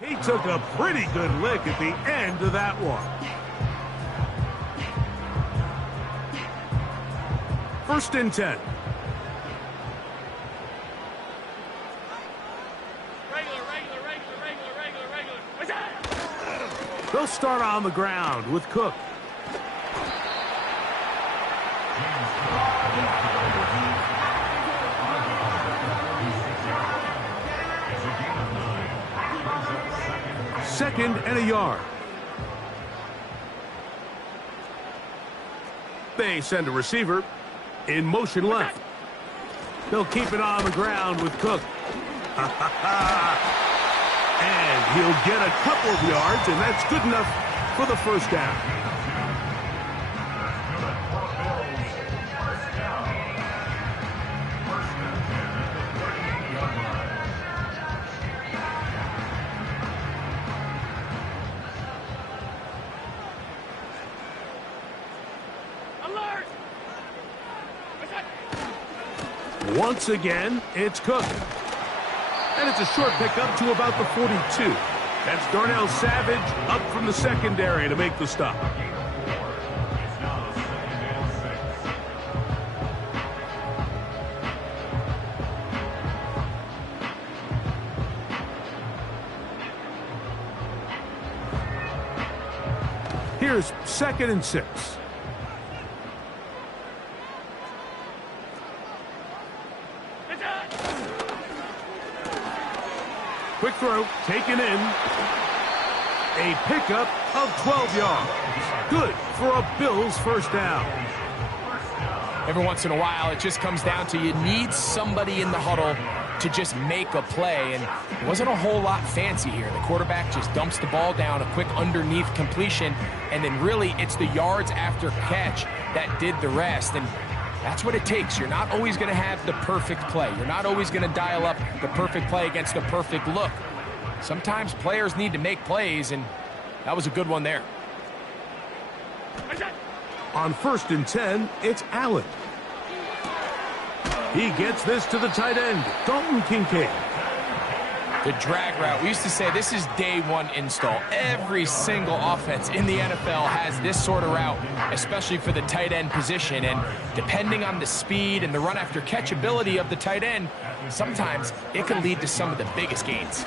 He took a pretty good lick at the end of that one. First and 10. They'll start on the ground with Cook. Second and a yard. They send a receiver in motion left. They'll keep it on the ground with Cook. And he'll get a couple of yards, and that's good enough for the first down. Once again, it's Cook. And it's a short pickup to about the 42. That's Darnell Savage up from the secondary to make the stop. Here's 2nd and 6. Quick throw, taken in. A pickup of 12 yards. Good for a Bills first down. Every once in a while, it just comes down to you need somebody in the huddle to just make a play, and it wasn't a whole lot fancy here. The quarterback just dumps the ball down, a quick underneath completion, and then really it's the yards after catch that did the rest. And that's what it takes. You're not always going to have the perfect play. You're not always going to dial up the perfect play against the perfect look. Sometimes players need to make plays, and that was a good one there. On 1st and 10, it's Allen. He gets this to the tight end, Dalton Kincaid. The drag route. We used to say this is day one install. Every single offense in the NFL has this sort of route, especially for the tight end position. And depending on the speed and the run after catch ability of the tight end, sometimes it can lead to some of the biggest gains.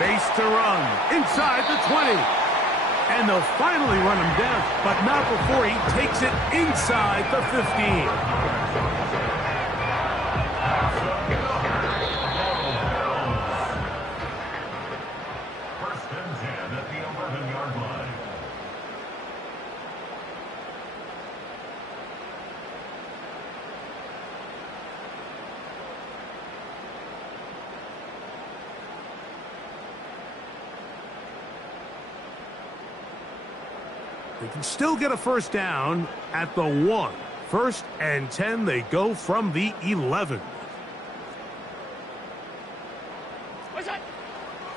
Space to run inside the 20. And they'll finally run him down, but not before he takes it inside the 15. They can still get a first down at the 1. 1st and 10, they go from the 11.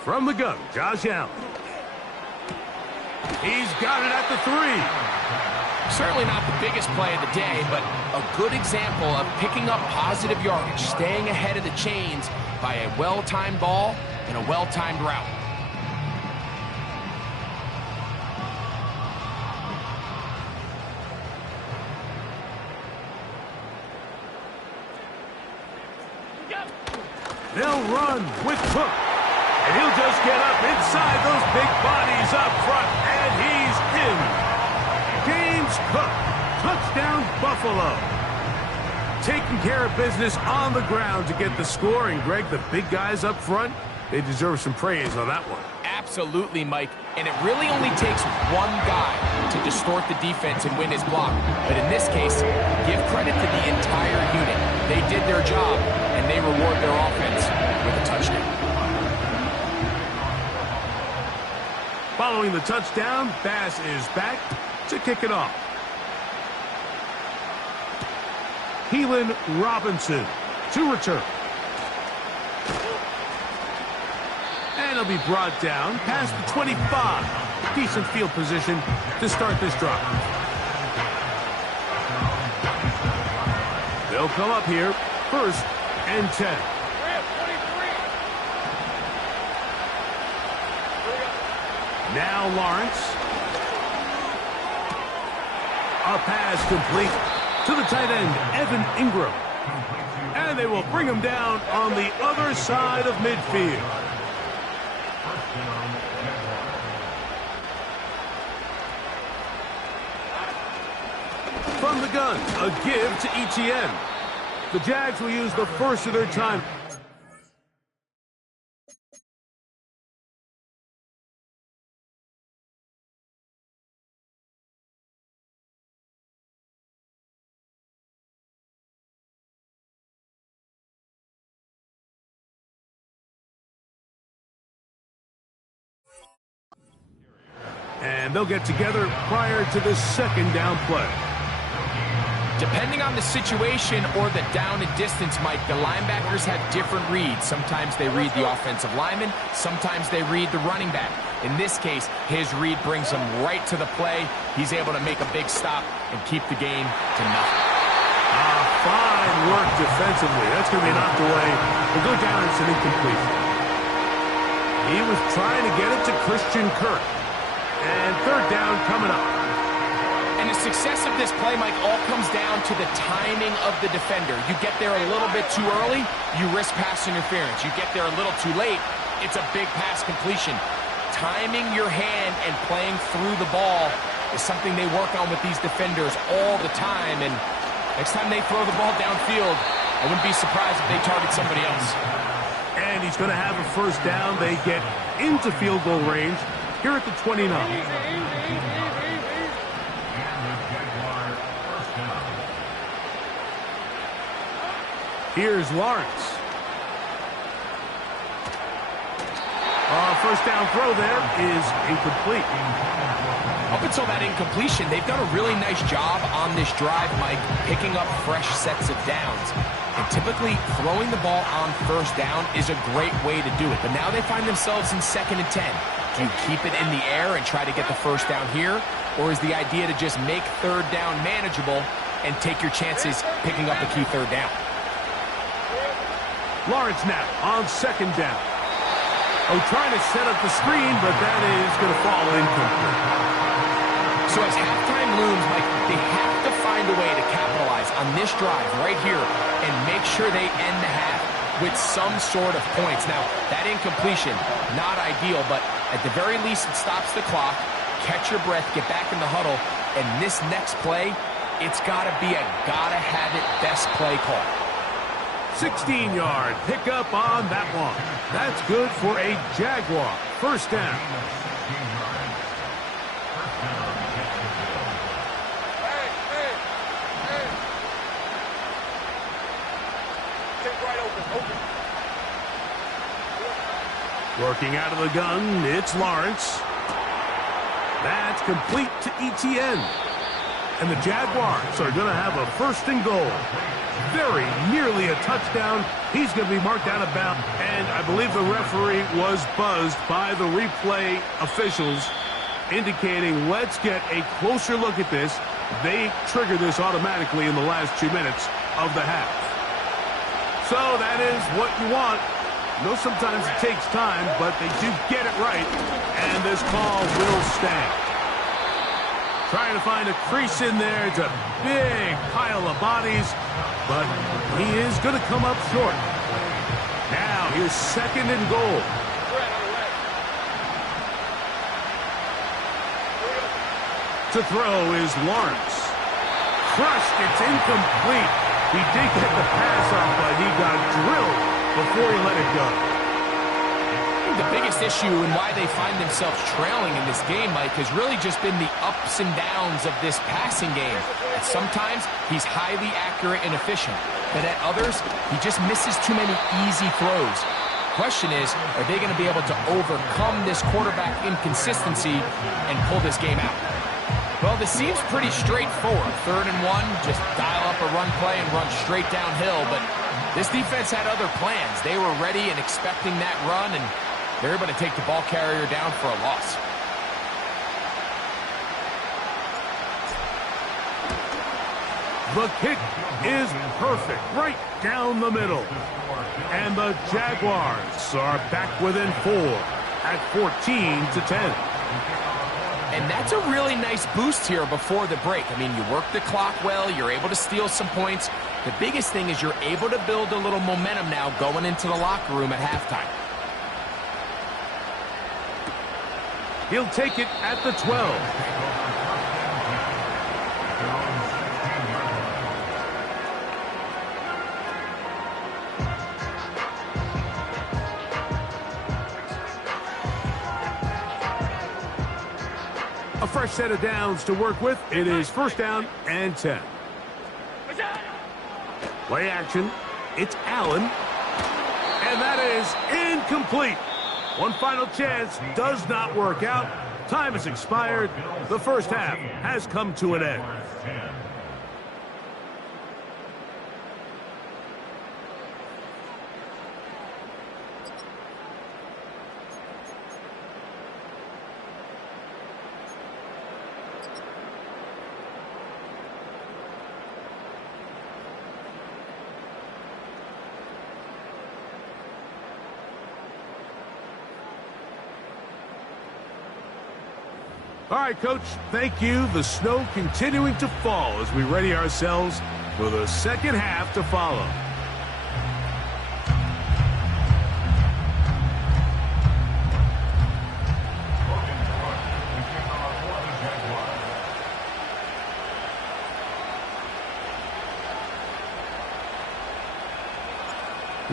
From the gun, Josh Allen. He's got it at the 3. Certainly not the biggest play of the day, but a good example of picking up positive yardage, staying ahead of the chains by a well-timed ball and a well-timed route. They'll run with Cook. And he'll just get up inside those big bodies up front. And he's in. James Cook. Touchdown, Buffalo. Taking care of business on the ground to get the score. And, Greg, the big guys up front, they deserve some praise on that one. Absolutely, Mike. And it really only takes one guy to distort the defense and win his block. But in this case, give credit to the entire unit. They did their job, and they reward their offense with a touchdown. Following the touchdown, Bass is back to kick it off. Keelan Robinson to return. And he'll be brought down past the 25. Decent field position to start this drive. They'll come up here, 1st and 10. Now Lawrence. A pass complete to the tight end, Evan Ingram. And they will bring him down on the other side of midfield. From the gun, a give to ETN. The Jags will use the first of their time. And they'll get together prior to the second down play. Depending on the situation or the down and distance, Mike, the linebackers have different reads. Sometimes they read the offensive lineman. Sometimes they read the running back. In this case, his read brings him right to the play. He's able to make a big stop and keep the game to nothing. Fine work defensively. That's going to be knocked away. We'll go down. It's an incomplete. He was trying to get it to Christian Kirk. And third down coming up. And the success of this play, Mike, all comes down to the timing of the defender. You get there a little bit too early, you risk pass interference. You get there a little too late, it's a big pass completion. Timing your hand and playing through the ball is something they work on with these defenders all the time. And next time they throw the ball downfield, I wouldn't be surprised if they target somebody else. And he's going to have a first down. They get into field goal range here at the 29. Here's Lawrence. First down throw there is incomplete. Up until that incompletion, they've done a really nice job on this drive, Mike, picking up fresh sets of downs. And typically, throwing the ball on first down is a great way to do it. But now they find themselves in 2nd and 10. Do you keep it in the air and try to get the first down here? Or is the idea to just make third down manageable and take your chances picking up a key third down? Lawrence now on 2nd down. Trying to set up the screen, but that is going to fall incomplete. So as halftime looms, Mike, they have to find a way to capitalize on this drive right here and make sure they end the half with some sort of points. Now, that incompletion, not ideal, but at the very least, it stops the clock. Catch your breath, get back in the huddle, and this next play, it's got to be a gotta-have-it best play call. 16-yard pickup on that one. That's good for a Jaguar. First down. Working out of the gun, it's Lawrence. That's complete to ETN. And the Jaguars are going to have a first and goal. Very nearly a touchdown. He's going to be marked out of bounds. And I believe the referee was buzzed by the replay officials, indicating let's get a closer look at this. They trigger this automatically in the last 2 minutes of the half. So that is what you want. I know sometimes it takes time, but they do get it right. And this call will stand. Trying to find a crease in there. It's a big pile of bodies, but he is going to come up short. Now here's 2nd and goal. To throw is Lawrence. Crushed, it's incomplete. He did get the pass off, but he got drilled before he let it go. The biggest issue and why they find themselves trailing in this game, Mike, has really just been the ups and downs of this passing game. And sometimes he's highly accurate and efficient, but at others, he just misses too many easy throws. Question is, are they going to be able to overcome this quarterback inconsistency and pull this game out? Well, this seems pretty straightforward. 3rd and 1, just dial up a run play and run straight downhill, but this defense had other plans. They were ready and expecting that run, and they're able to take the ball carrier down for a loss. The kick is perfect, right down the middle. And the Jaguars are back within 4 at 14-10. And that's a really nice boost here before the break. I mean, you work the clock well, you're able to steal some points. The biggest thing is you're able to build a little momentum now going into the locker room at halftime. He'll take it at the 12. A fresh set of downs to work with. It is first down and 10. Play action. It's Allen. And that is incomplete. One final chance does not work out. Time has expired. The first half has come to an end. All right, Coach, thank you. The snow continuing to fall as we ready ourselves for the second half to follow.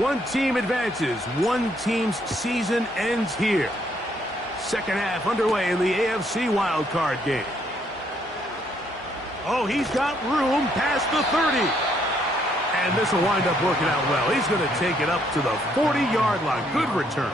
One team advances. One team's season ends here. Second half underway in the AFC wildcard game. Oh, he's got room past the 30. And this will wind up working out well. He's going to take it up to the 40-yard line. Good return.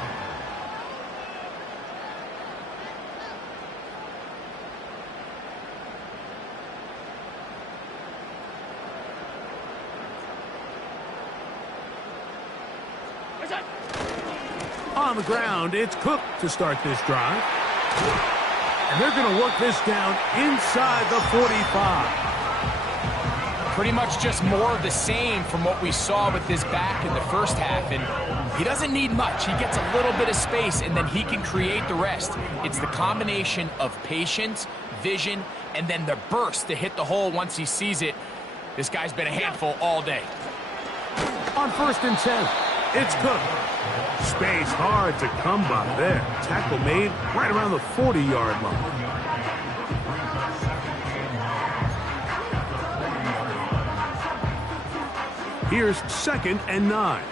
On the ground, it's Cook to start this drive. And they're going to work this down inside the 45. Pretty much just more of the same from what we saw with this back in the first half. And he doesn't need much. He gets a little bit of space, and then he can create the rest. It's the combination of patience, vision, and then the burst to hit the hole once he sees it. This guy's been a handful all day. On first and 10, it's Cook. Space hard to come by there. Tackle made right around the 40-yard line. Here's second and 9.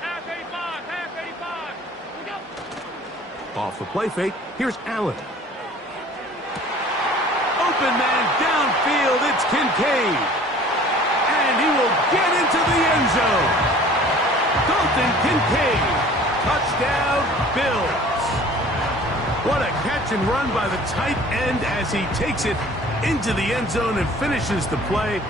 Half 85. We go. Off the play fake, here's Allen. Open man downfield, it's Kincaid. And he will get into the end zone. Dalton Kincaid, touchdown Bills. What a catch and run by the tight end as he takes it into the end zone and finishes the play.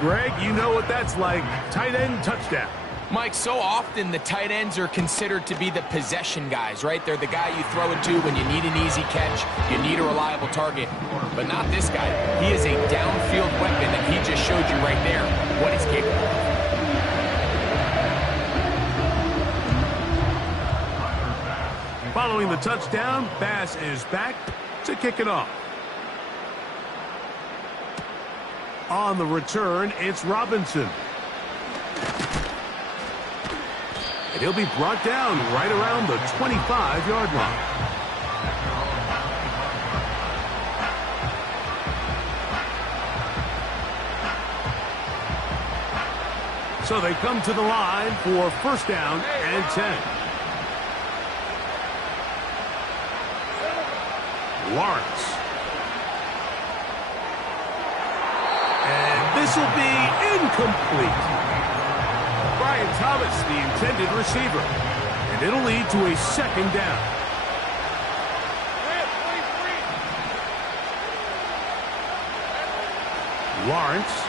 Greg, you know what that's like. Tight end touchdown. Mike, so often the tight ends are considered to be the possession guys, right? They're the guy you throw it to when you need an easy catch, you need a reliable target. But not this guy. He is a downfield weapon, and he just showed you right there what he's capable of. Following the touchdown, Bass is back to kick it off. On the return, it's Robinson. And he'll be brought down right around the 25-yard line. So they come to the line for first down and 10. Lawrence. And this will be incomplete. Brian Thomas, the intended receiver. And it'll lead to a second down. Lawrence.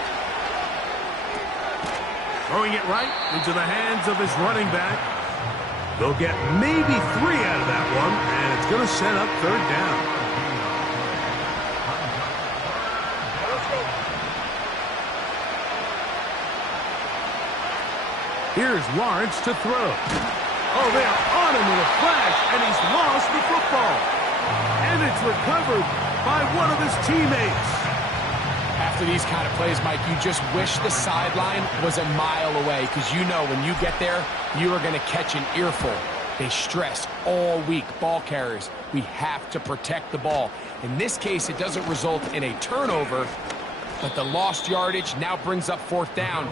Throwing it right into the hands of his running back. They'll get maybe 3 out of that one, and it's going to set up third down. Here's Lawrence to throw. Oh, they are on him in a flash, and he's lost the football. And it's recovered by one of his teammates. After these kind of plays, Mike, you just wish the sideline was a mile away, because you know when you get there, you are going to catch an earful. They stress all week, ball carriers. We have to protect the ball. In this case, it doesn't result in a turnover, but the lost yardage now brings up 4th down.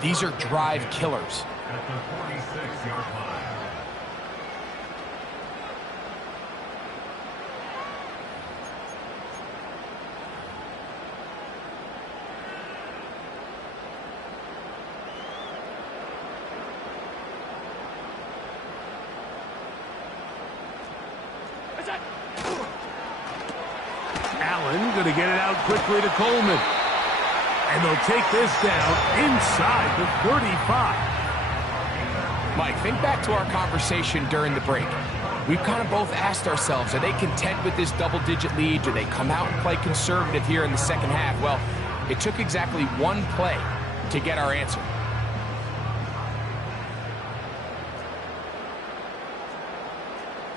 These are drive killers. At the 46-yard line. Allen going to get it out quickly to Coleman. And they'll take this down inside the 35. Mike, think back to our conversation during the break. We've kind of both asked ourselves, are they content with this double-digit lead? Do they come out and play conservative here in the second half? Well, it took exactly one play to get our answer.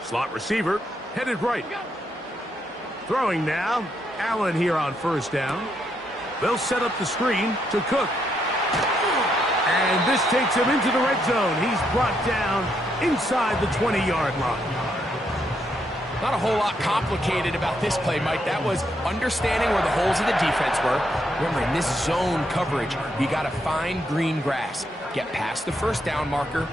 Slot receiver, headed right. Throwing now, Allen here on 1st down. They'll set up the screen to Cook. And this takes him into the red zone. He's brought down inside the 20-yard line. Not a whole lot complicated about this play, Mike. That was understanding where the holes of the defense were. Remember, in this zone coverage, you got to find green grass. Get past the 1st down marker,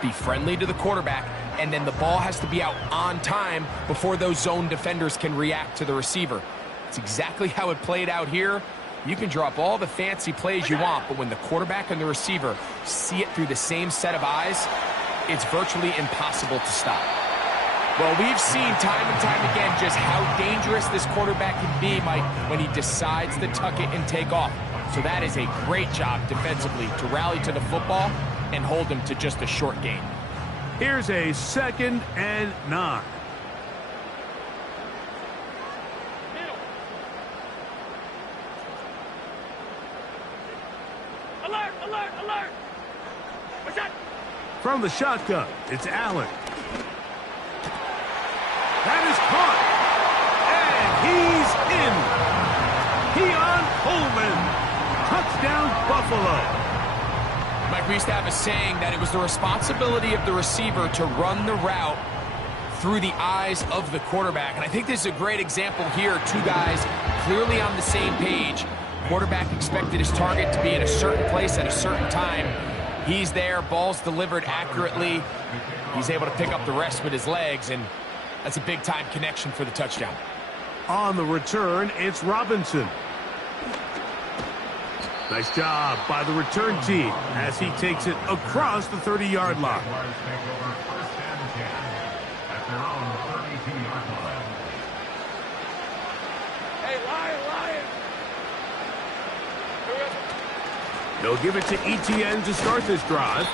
be friendly to the quarterback, and then the ball has to be out on time before those zone defenders can react to the receiver. It's exactly how it played out here. You can draw up all the fancy plays you want, but when the quarterback and the receiver see it through the same set of eyes, it's virtually impossible to stop. Well, we've seen time and time again just how dangerous this quarterback can be, Mike, when he decides to tuck it and take off. So that is a great job defensively to rally to the football and hold him to just a short gain. Here's a 2nd and 9. Alert, alert, alert! What's that? From the shotgun, it's Allen. That is caught. And he's in. Keon Coleman. Touchdown, Buffalo. Mike, we used to have a saying that it was the responsibility of the receiver to run the route through the eyes of the quarterback. And I think this is a great example here. 2 guys clearly on the same page. Quarterback expected his target to be in a certain place at a certain time. He's there, ball's delivered accurately. He's able to pick up the rest with his legs, and that's a big-time connection for the touchdown. On the return, it's Robinson. Nice job by the return team as he takes it across the 30-yard line. Hey, Lion! They'll give it to Etienne to start this drive.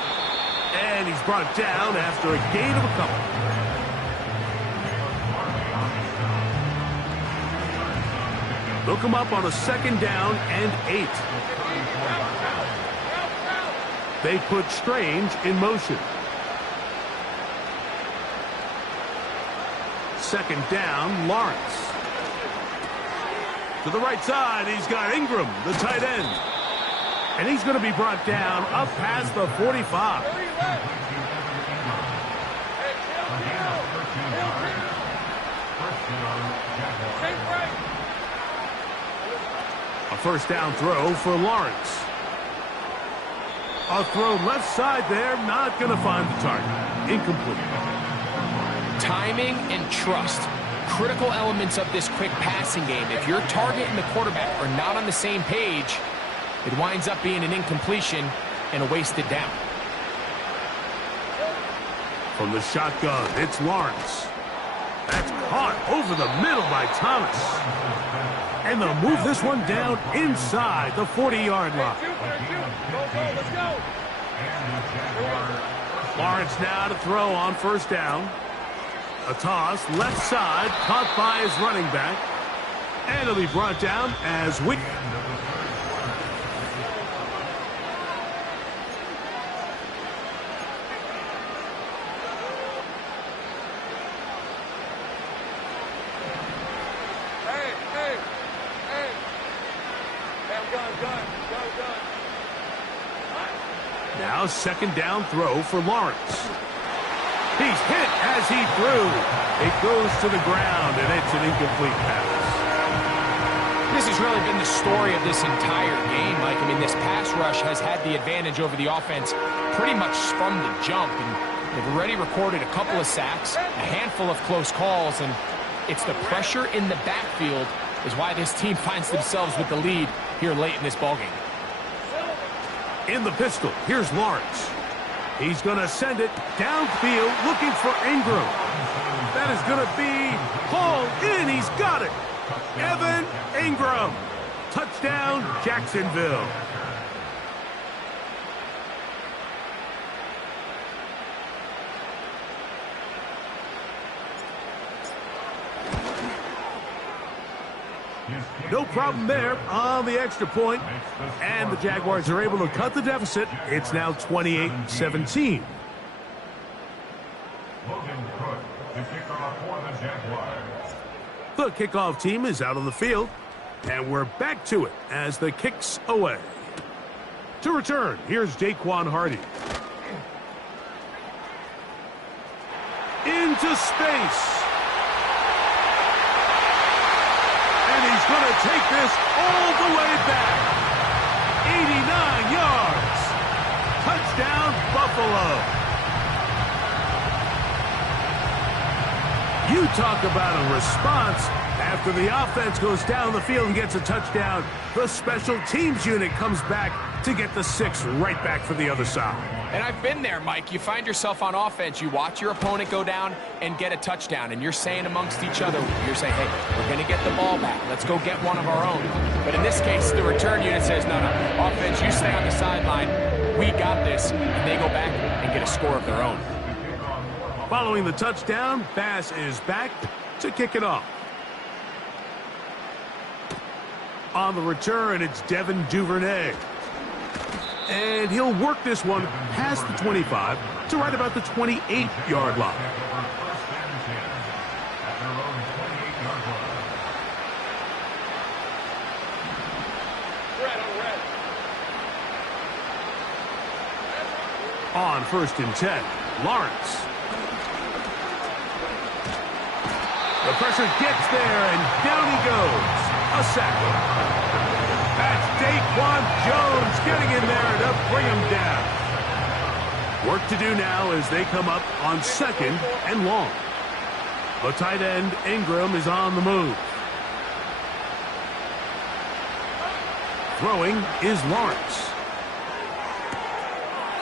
And he's brought down after a gain of a couple. They'll come up on a 2nd down and 8. They put Strange in motion. 2nd down, Lawrence. To the right side, he's got Ingram, the tight end. And he's going to be brought down up past the 45. A 1st down throw for Lawrence. A throw left side there, not going to find the target. Incomplete. Timing and trust, critical elements of this quick passing game. If your target and the quarterback are not on the same page, it winds up being an incompletion and a wasted down. From the shotgun, it's Lawrence. That's caught over the middle by Thomas. And they'll move this one down inside the 40-yard line. Let's go! Lawrence now to throw on 1st down. A toss, left side, caught by his running back. And it'll be brought down as Wick. Now second down throw for Lawrence. He's hit as he threw. It goes to the ground, and it's an incomplete pass. This has really been the story of this entire game, Mike. I mean, this pass rush has had the advantage over the offense pretty much from the jump. And they've already recorded a couple of sacks, a handful of close calls, and it's the pressure in the backfield is why this team finds themselves with the lead here late in this ballgame. In the pistol, here's Lawrence. He's going to send it downfield looking for Ingram. That is going to be hauled in. He's got it. Evan Ingram. Touchdown, Jacksonville. No problem there on the extra point. And the Jaguars are able to cut the deficit. It's now 28-17. The kickoff team is out on the field. And we're back to it as the kick's away. To return, here's Daquan Hardy. Into space. And he's going to take this all the way back. 89 yards. Touchdown, Buffalo. You talk about a response. After the offense goes down the field and gets a touchdown, the special teams unit comes back to get the 6 right back for the other side. And I've been there, Mike. You find yourself on offense, you watch your opponent go down and get a touchdown, and you're saying amongst each other, you're saying, hey, we're going to get the ball back. Let's go get one of our own. But in this case, the return unit says, no, offense, you stay on the sideline. We got this. And they go back and get a score of their own. Following the touchdown, Bass is back to kick it off. On the return, it's Devin Duvernay. And he'll work this one past the 25 to right about the 28-yard line. On 1st and 10, Lawrence. The pressure gets there, and down he goes. A sack. That's Daquan Jones getting in there to bring him down. Work to do now as they come up on 2nd and long. The tight end, Ingram, is on the move. Throwing is Lawrence.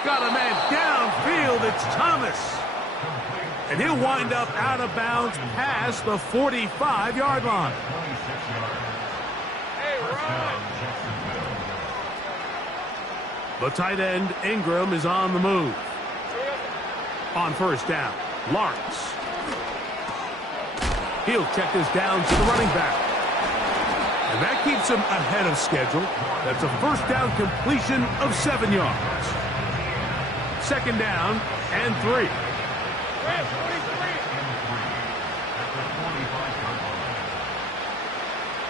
Got a man downfield. It's Thomas. And he'll wind up out of bounds past the 45-yard line. The tight end, Ingram, is on the move. On 1st down, Lawrence. He'll check this down to the running back. And that keeps him ahead of schedule. That's a 1st down completion of 7 yards. 2nd down and 3.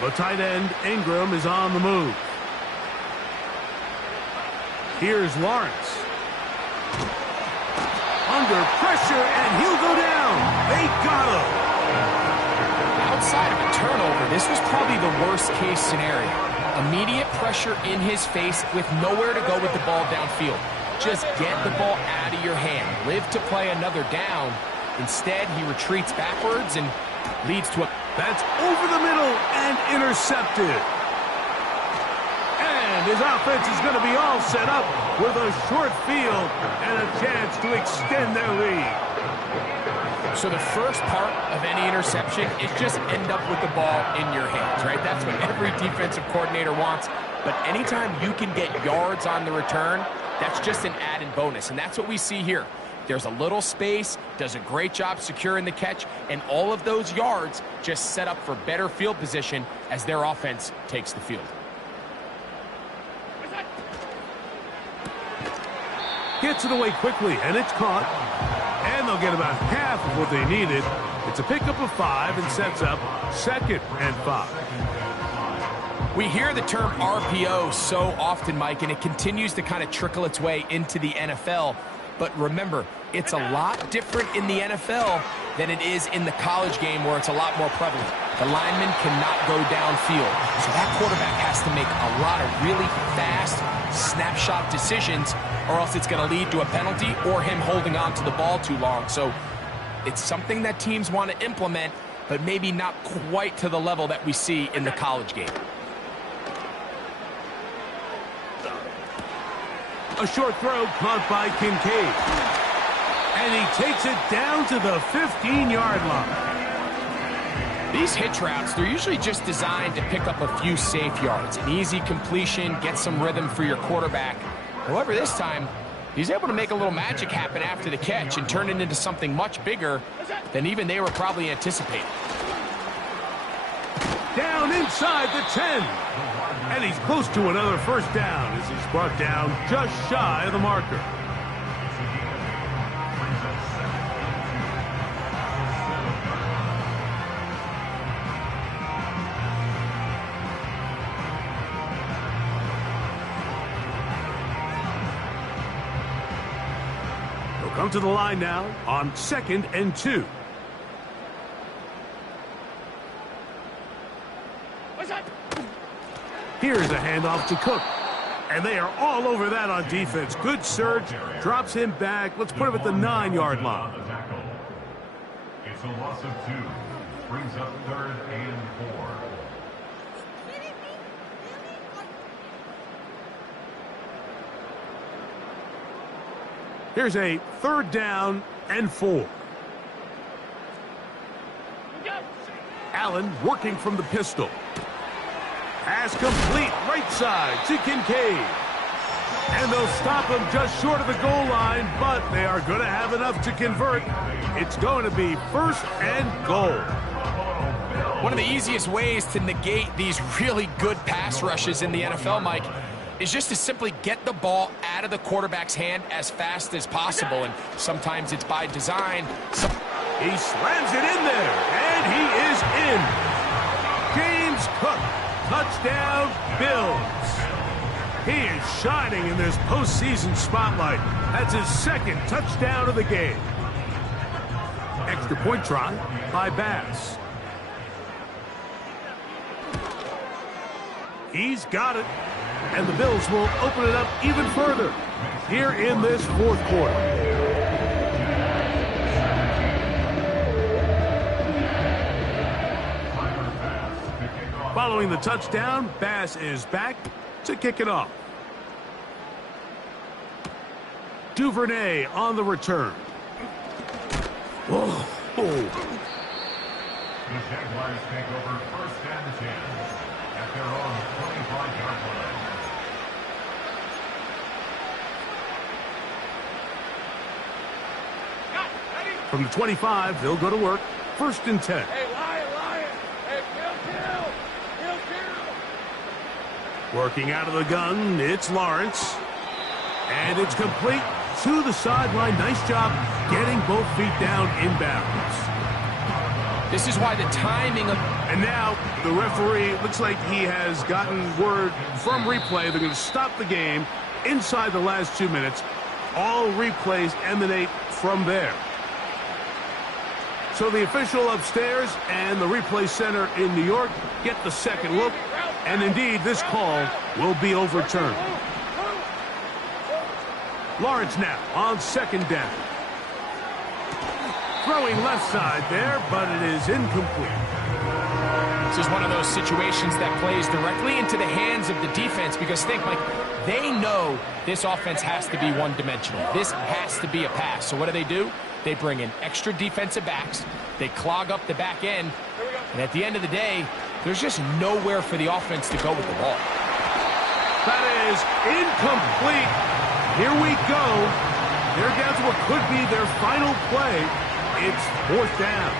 The tight end, Ingram, is on the move. Here's Lawrence. Under pressure, and he'll go down. They got him. Outside of a turnover, this was probably the worst-case scenario. Immediate pressure in his face with nowhere to go with the ball downfield. Just get the ball out of your hand. Live to play another down. Instead, he retreats backwards and leads to a... That's over the middle and intercepted. And his offense is going to be all set up with a short field and a chance to extend their lead. So the first part of any interception is just end up with the ball in your hands, right? That's what every defensive coordinator wants. But anytime you can get yards on the return, that's just an added bonus. And that's what we see here. There's a little space, does a great job securing the catch, and all of those yards just set up for better field position as their offense takes the field. Gets it away quickly, and it's caught. And they'll get about half of what they needed. It's a pickup of 5 and sets up 2nd and 5. We hear the term RPO so often, Mike, and it continues to kind of trickle its way into the NFL. But remember, it's a lot different in the NFL than it is in the college game where it's a lot more prevalent. The lineman cannot go downfield. So that quarterback has to make a lot of really fast snapshot decisions, or else it's going to lead to a penalty or him holding on to the ball too long. So it's something that teams want to implement, but maybe not quite to the level that we see in the college game. A short throw caught by Kincaid. And he takes it down to the 15-yard line. These hitch routes, they're usually just designed to pick up a few safe yards. An easy completion, get some rhythm for your quarterback. However, this time, he's able to make a little magic happen after the catch and turn it into something much bigger than even they were probably anticipating. Down inside the 10. And he's close to another first down as he's brought down just shy of the marker. He'll come to the line now on 2nd and 2. Here's a handoff to Cook. And they are all over that on defense. Good surge. Drops him back. Let's put him at the 9-yard line. It's a loss of 2. Brings up 3rd and 4. Here's a 3rd down and 4. Allen working from the pistol. Pass complete, right side to Kincaid. And they'll stop him just short of the goal line, but they are going to have enough to convert. It's going to be 1st and goal. One of the easiest ways to negate these really good pass rushes in the NFL, Mike, is just to simply get the ball out of the quarterback's hand as fast as possible. And sometimes it's by design. He slams it in there, and he is in. James Cook. Touchdown, Bills. He is shining in this postseason spotlight. That's his 2nd touchdown of the game. Extra point try by Bass. He's got it. And the Bills will open it up even further here in this 4th quarter. Following the touchdown, Bass is back to kick it off. Duvernay on the return. Whoa. The Jaguars take over 1st and 10 at their own 25-yard line. From the 25, they'll go to work. 1st and 10. Hey, Lion. Hey, kill. Working out of the gun, it's Lawrence. And it's complete to the sideline. Nice job getting both feet down inbounds. This is why the timing of... And now the referee looks like he has gotten word from replay. They're going to stop the game inside the last 2 minutes. All replays emanate from there. So the official upstairs and the replay center in New York get the second look. And indeed, this call will be overturned. Lawrence now on 2nd down. Throwing left side there, but it is incomplete. This is one of those situations that plays directly into the hands of the defense because think, Mike, they know this offense has to be one-dimensional. This has to be a pass. So what do? They bring in extra defensive backs. They clog up the back end. And at the end of the day, there's just nowhere for the offense to go with the ball. That is incomplete. Here we go. They're down to what could be their final play. It's 4th down.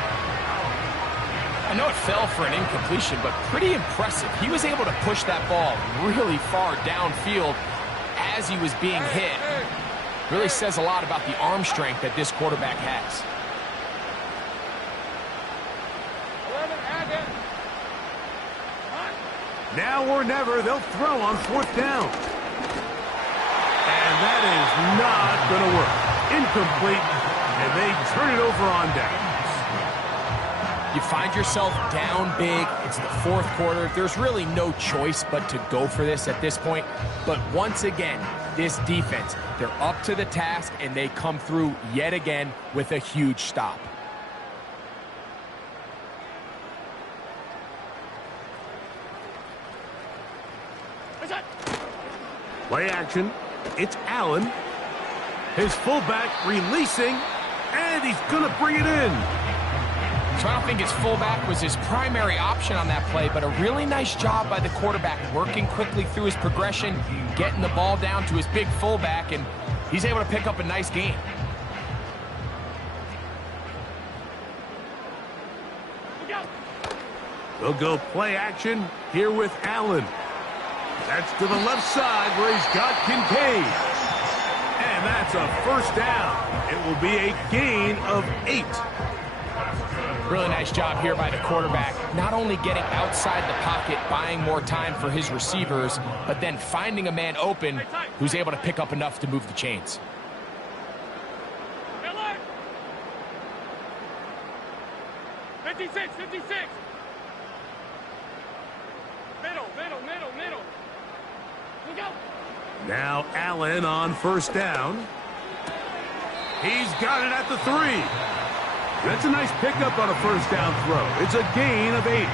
I know it fell for an incompletion, but pretty impressive. He was able to push that ball really far downfield as he was being hit. Really says a lot about the arm strength that this quarterback has. 11, add in. Now or never, they'll throw on 4th down. And that is not going to work. Incomplete, and they turn it over on downs. You find yourself down big. It's the 4th quarter. There's really no choice but to go for this at this point. But once again, this defense, they're up to the task, and they come through yet again with a huge stop. Play action. It's Allen. His fullback releasing, and he's going to bring it in. So I don't think his fullback was his primary option on that play, but a really nice job by the quarterback working quickly through his progression, getting the ball down to his big fullback, and he's able to pick up a nice gain. They'll go play action here with Allen. That's to the left side where he's got Kincaid. And that's a 1st down. It will be a gain of 8. Really nice job here by the quarterback. Not only getting outside the pocket, buying more time for his receivers, but then finding a man open who's able to pick up enough to move the chains. 56. Middle. Look out. Now Allen on 1st down. He's got it at the 3. That's a nice pickup on a 1st down throw. It's a gain of 8.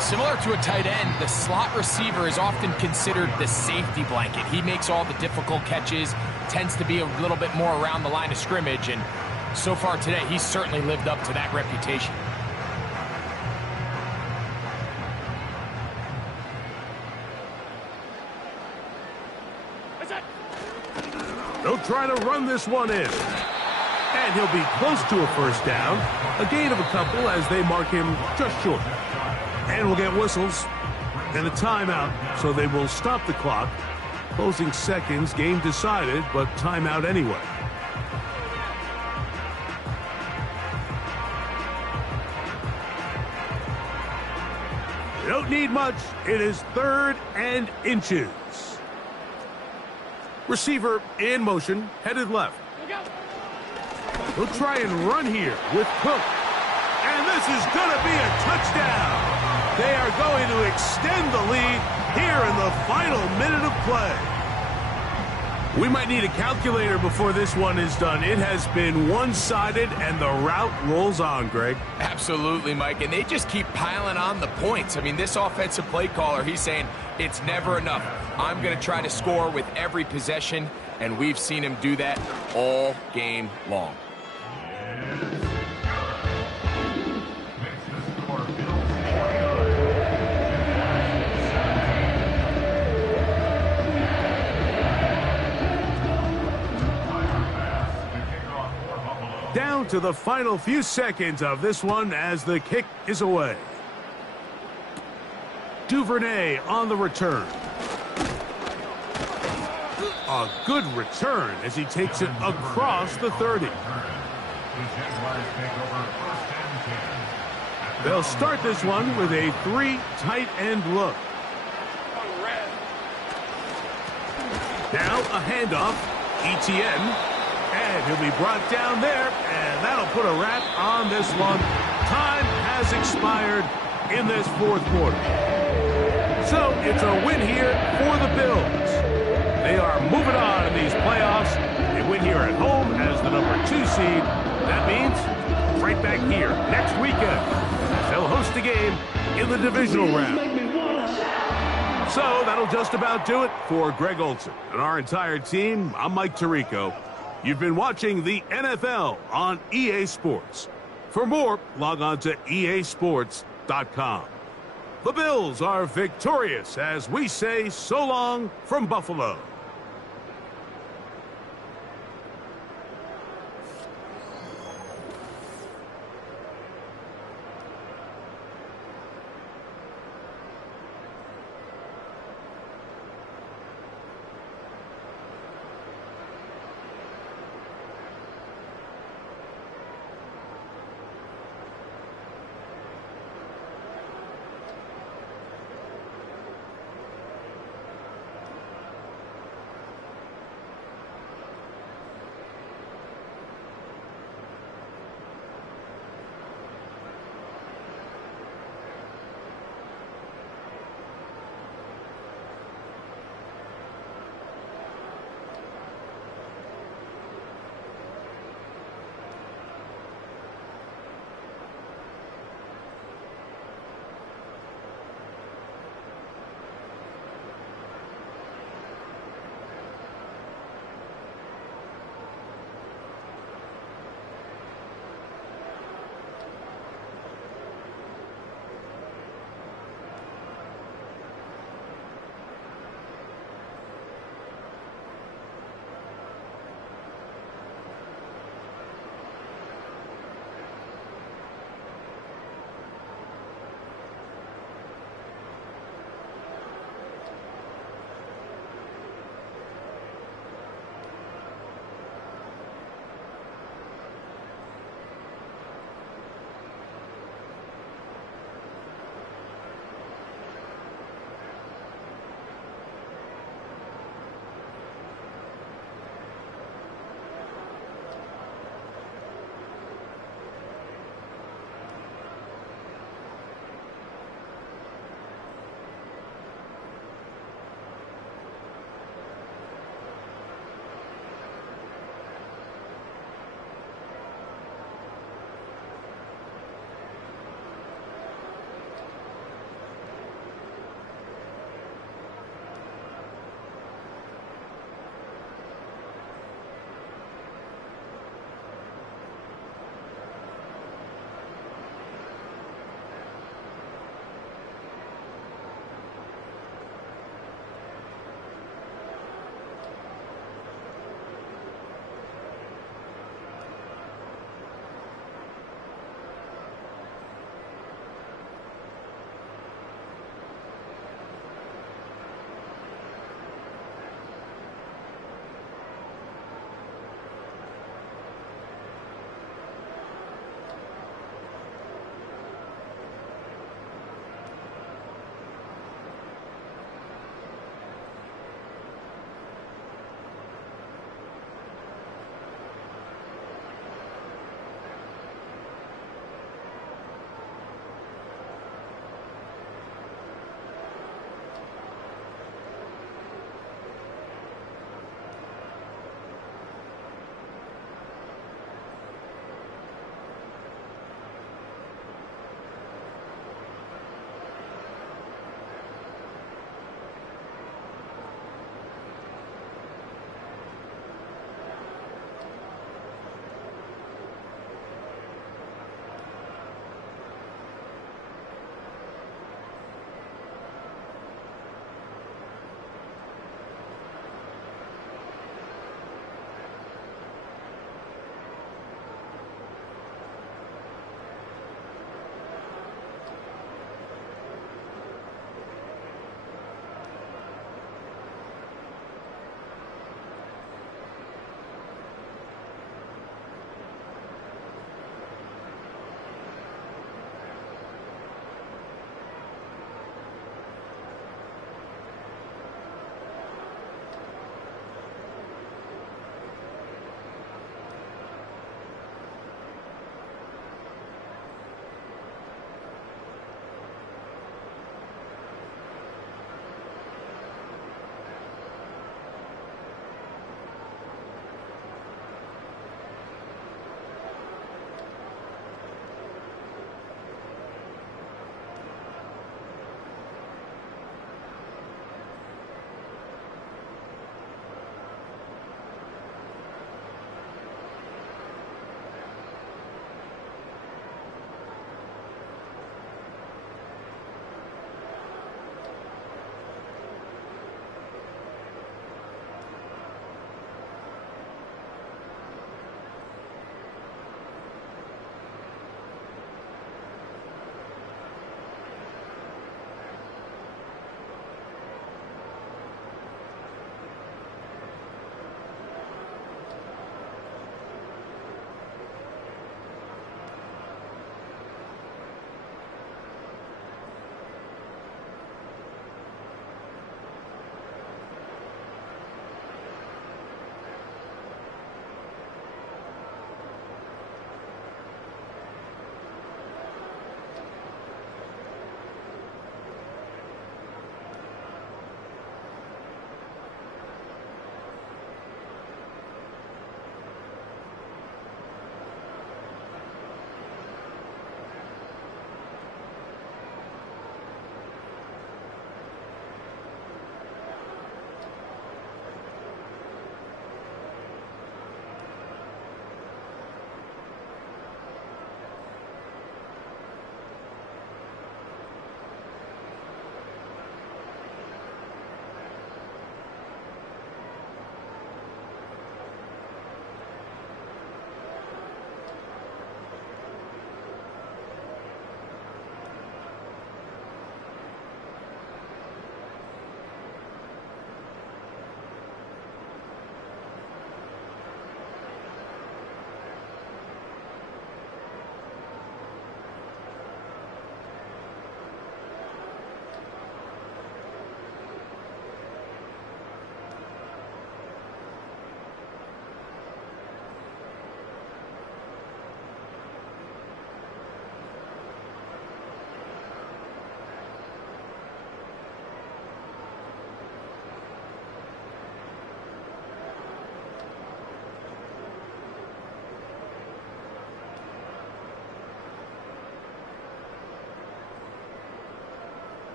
Similar to a tight end, the slot receiver is often considered the safety blanket. He makes all the difficult catches, tends to be a little bit more around the line of scrimmage, and so far today, he's certainly lived up to that reputation. They'll try to run this one in. And he'll be close to a 1st down. A gain of a couple as they mark him just short. And we'll get whistles and a timeout, so they will stop the clock. Closing seconds, game decided, but timeout anyway. You don't need much. It is 3rd and inches. Receiver in motion, headed left. He'll try and run here with Cook. And this is going to be a touchdown. They are going to extend the lead here in the final minute of play. We might need a calculator before this one is done. It has been one-sided, and the route rolls on, Greg. Absolutely, Mike, and they just keep piling on the points. I mean, this offensive play caller, he's saying it's never enough. I'm going to try to score with every possession, and we've seen him do that all game long. Down to the final few seconds of this one as the kick is away. Duvernay on the return. A good return as he takes it across the 30. They'll start this one with a 3 tight end look. Now a handoff. Etienne. And he'll be brought down there, and that'll put a wrap on this one. Time has expired in this 4th quarter. So it's a win here for the Bills. They are moving on in these playoffs. They win here at home as the number 2 seed. That means right back here next weekend. They'll host a game in the divisional round. So that'll just about do it for Greg Olsen and our entire team. I'm Mike Tirico. You've been watching the NFL on EA Sports. For more, log on to easports.com. The Bills are victorious as we say so long from Buffalo.